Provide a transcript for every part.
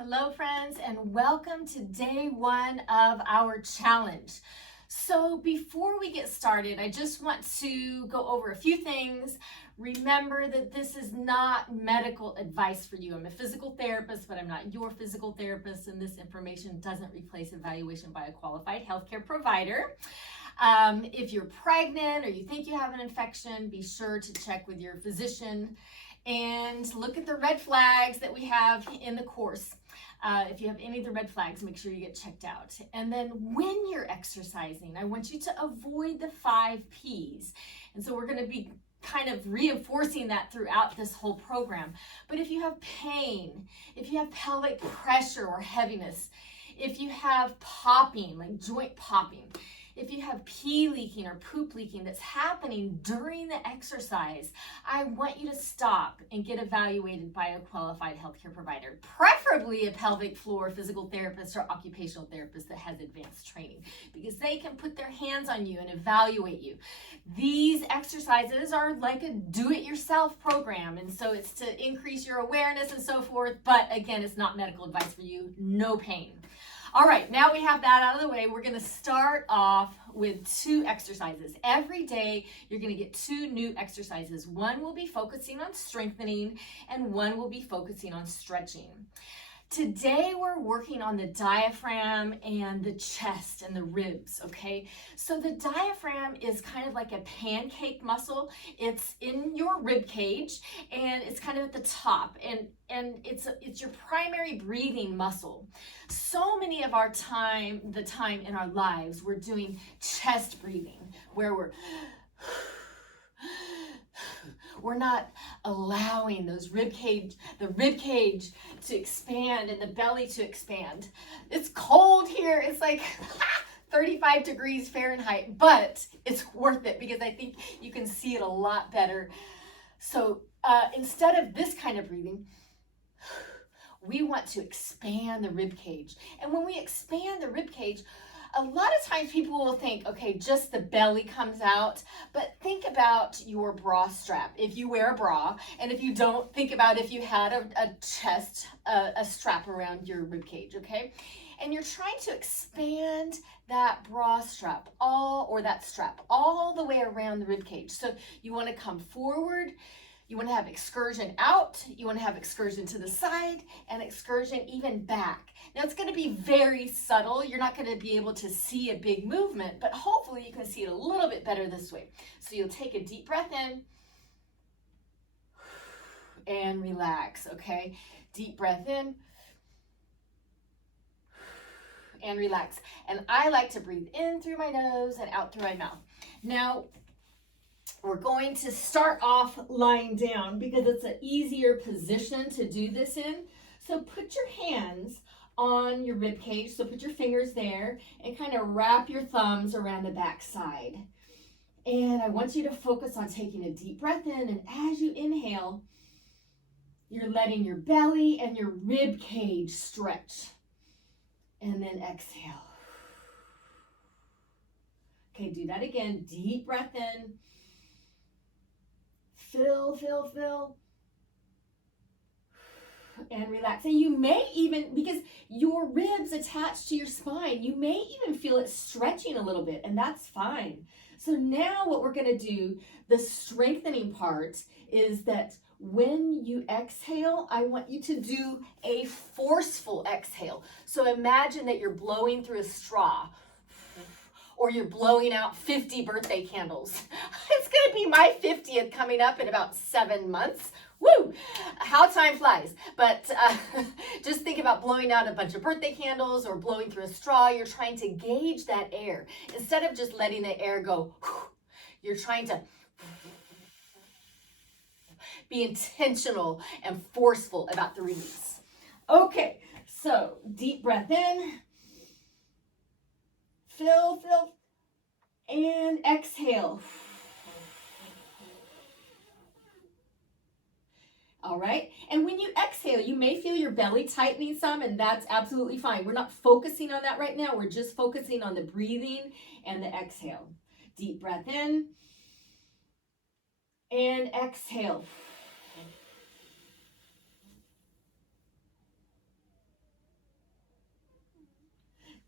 Hello friends, and welcome to day one of our challenge. So before we get started, I just want to go over a few things. Remember that this is not medical advice for you. I'm a physical therapist, but I'm not your physical therapist, and this information doesn't replace evaluation by a qualified healthcare provider. If you're pregnant or you think you have an infection, be sure to check with your physician and look at the red flags that we have in the course. If you have any of the red flags, make sure you get checked out. And then when you're exercising, I want you to avoid the 5 Ps. And so we're going to be kind of reinforcing that throughout this whole program. But if you have pain, if you have pelvic pressure or heaviness, if you have popping, like joint popping, if you have pee leaking or poop leaking that's happening during the exercise, I want you to stop and get evaluated by a qualified healthcare provider, preferably a pelvic floor physical therapist or occupational therapist that has advanced training, because they can put their hands on you and evaluate you. These exercises are like a do-it-yourself program, and so it's to increase your awareness and so forth, but again, it's not medical advice for you, no pain. All right, now we have that out of the way. We're going to start off with 2 exercises. Every day, you're going to get 2 new exercises. One will be focusing on strengthening, and one will be focusing on stretching. Today, we're working on the diaphragm and the chest and the ribs, okay? So the diaphragm is kind of like a pancake muscle. It's in your rib cage, and it's kind of at the top, and it's your primary breathing muscle. So many of our time in our lives, we're doing chest breathing, where we're not allowing the rib cage to expand and the belly to expand. It's cold here. It's like 35 degrees Fahrenheit, but it's worth it because I think you can see it a lot better. So instead of this kind of breathing, we want to expand the rib cage. And when we expand the rib cage, a lot of times people will think, okay, just the belly comes out, but think about your bra strap. If you wear a bra, and if you don't, think about if you had a strap around your rib cage, okay? And you're trying to expand that bra strap, that strap all the way around the rib cage. So you want to come forward. You want to have excursion out, you want to have excursion to the side, and excursion even back. Now it's going to be very subtle. You're not going to be able to see a big movement, but hopefully you can see it a little bit better this way. So you'll take a deep breath in and relax, okay? Deep breath in and relax. And I like to breathe in through my nose and out through my mouth. Now, we're going to start off lying down because it's an easier position to do this in. So put your hands on your rib cage. So put your fingers there and kind of wrap your thumbs around the back side. And I want you to focus on taking a deep breath in. And as you inhale, you're letting your belly and your rib cage stretch. And then exhale. Okay, do that again. Deep breath in. Fill, and relax. And you may even, because your ribs attached to your spine, you may even feel it stretching a little bit, and that's fine. So now what we're going to do, the strengthening part, is that when you exhale, I want you to do a forceful exhale. So imagine that you're blowing through a straw, or you're blowing out 50 birthday candles. It's going to be my 50th coming up in about 7 months. Woo! How time flies. But just think about blowing out a bunch of birthday candles or blowing through a straw. You're trying to gauge that air. Instead of just letting the air go, you're trying to be intentional and forceful about the release. Okay, so deep breath in. Fill, and exhale. All right, and when you exhale, you may feel your belly tightening some, and that's absolutely fine. We're not focusing on that right now. We're just focusing on the breathing and the exhale. Deep breath in and exhale.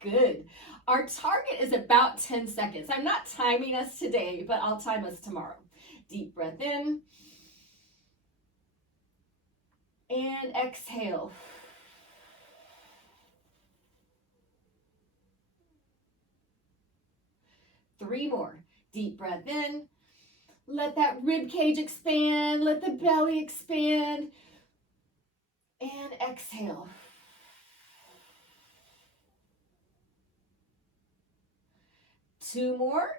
Good. Our target is about 10 seconds. I'm not timing us today, but I'll time us tomorrow. Deep breath in. And exhale. Three more. Deep breath in. Let that rib cage expand. Let the belly expand. And exhale. Two more.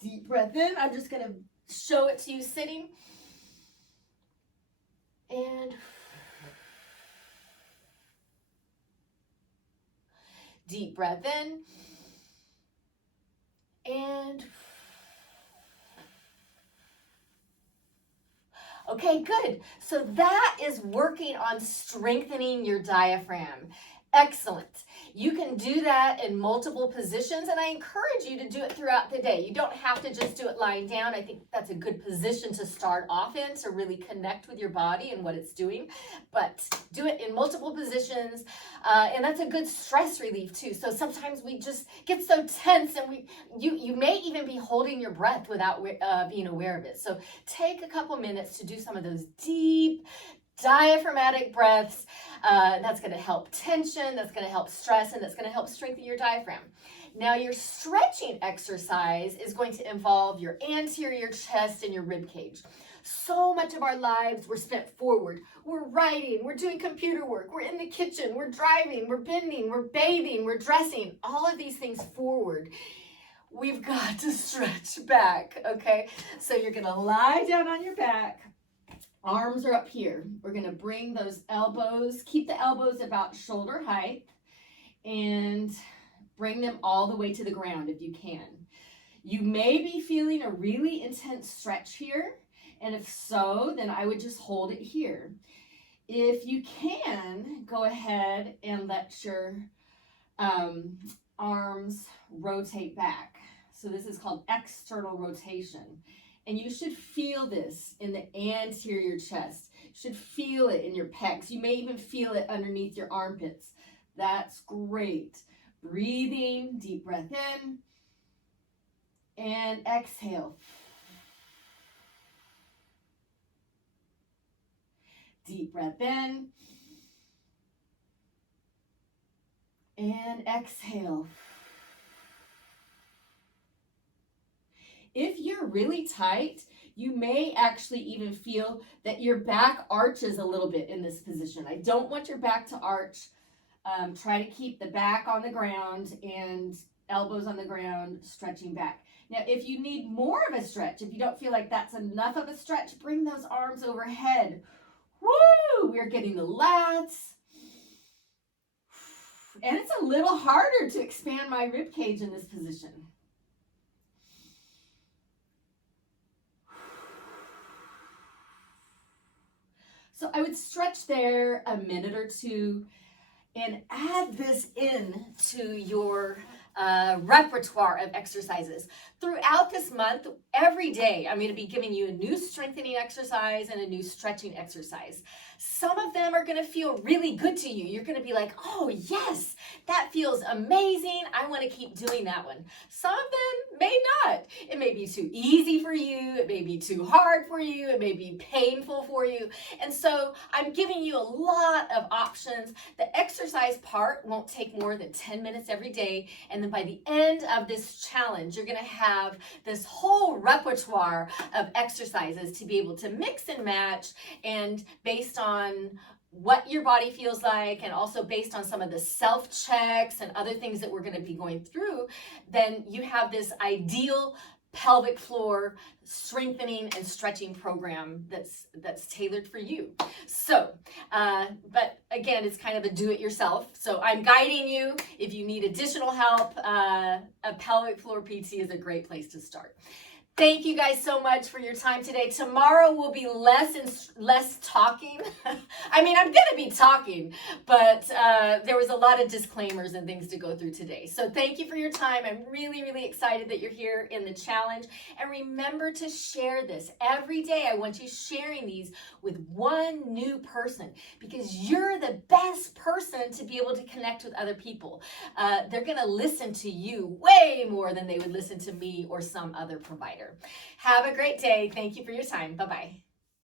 Deep breath in. I'm just going to show it to you sitting. And deep breath in. And okay, good. So that is working on strengthening your diaphragm. Excellent. You can do that in multiple positions, and I encourage you to do it throughout the day. You don't have to just do it lying down. I think that's a good position to start off in to really connect with your body and what it's doing, but do it in multiple positions, and that's a good stress relief too. So sometimes we just get so tense, and you may even be holding your breath without being aware of it. So take a couple minutes to do some of those deep diaphragmatic breaths. That's going to help tension, that's going to help stress, and that's going to help strengthen your diaphragm. Now, your stretching exercise is going to involve your anterior chest and your rib cage. So much of our lives we're spent forward. We're writing, we're doing computer work, we're in the kitchen, we're driving, we're bending, we're bathing, we're dressing, all of these things forward. We've got to stretch back, okay? So you're going to lie down on your back. Arms are up here. We're going to bring those elbows, keep the elbows about shoulder height, and bring them all the way to the ground if you can. You may be feeling a really intense stretch here, and if so, then I would just hold it here. If you can, go ahead and let your arms rotate back. So this is called external rotation. And you should feel this in the anterior chest. You should feel it in your pecs. You may even feel it underneath your armpits. That's great. Breathing, deep breath in, and exhale. Deep breath in, and exhale. If you're really tight, you may actually even feel that your back arches a little bit in this position. I don't want your back to arch. Try to keep the back on the ground and elbows on the ground, stretching back. Now, if you need more of a stretch, if you don't feel like that's enough of a stretch, bring those arms overhead. Woo! We're getting the lats. And it's a little harder to expand my rib cage in this position. So I would stretch there a minute or two and add this in to your repertoire of exercises. Throughout this month, every day, I'm going to be giving you a new strengthening exercise and a new stretching exercise. Some of them are going to feel really good to you. You're going to be like, oh yes, that feels amazing. I want to keep doing that one. Some of them may not. It may be too easy for you. It may be too hard for you. It may be painful for you. And so I'm giving you a lot of options. The exercise part won't take more than 10 minutes every day. And then by the end of this challenge, you're going to have this whole repertoire of exercises to be able to mix and match, and based on what your body feels like, and also based on some of the self-checks and other things that we're going to be going through, then you have this ideal pelvic floor strengthening and stretching program that's tailored for you. So, but again, it's kind of a do-it-yourself. So I'm guiding you. If you need additional help, a pelvic floor PT is a great place to start. Thank you guys so much for your time today. Tomorrow will be less talking. I mean, I'm going to be talking, but there was a lot of disclaimers and things to go through today. So thank you for your time. I'm really, really excited that you're here in the challenge. And remember to share this. Every day I want you sharing these with one new person, because you're the best person to be able to connect with other people. They're going to listen to you way more than they would listen to me or some other provider. Have a great day. Thank you for your time. Bye-bye.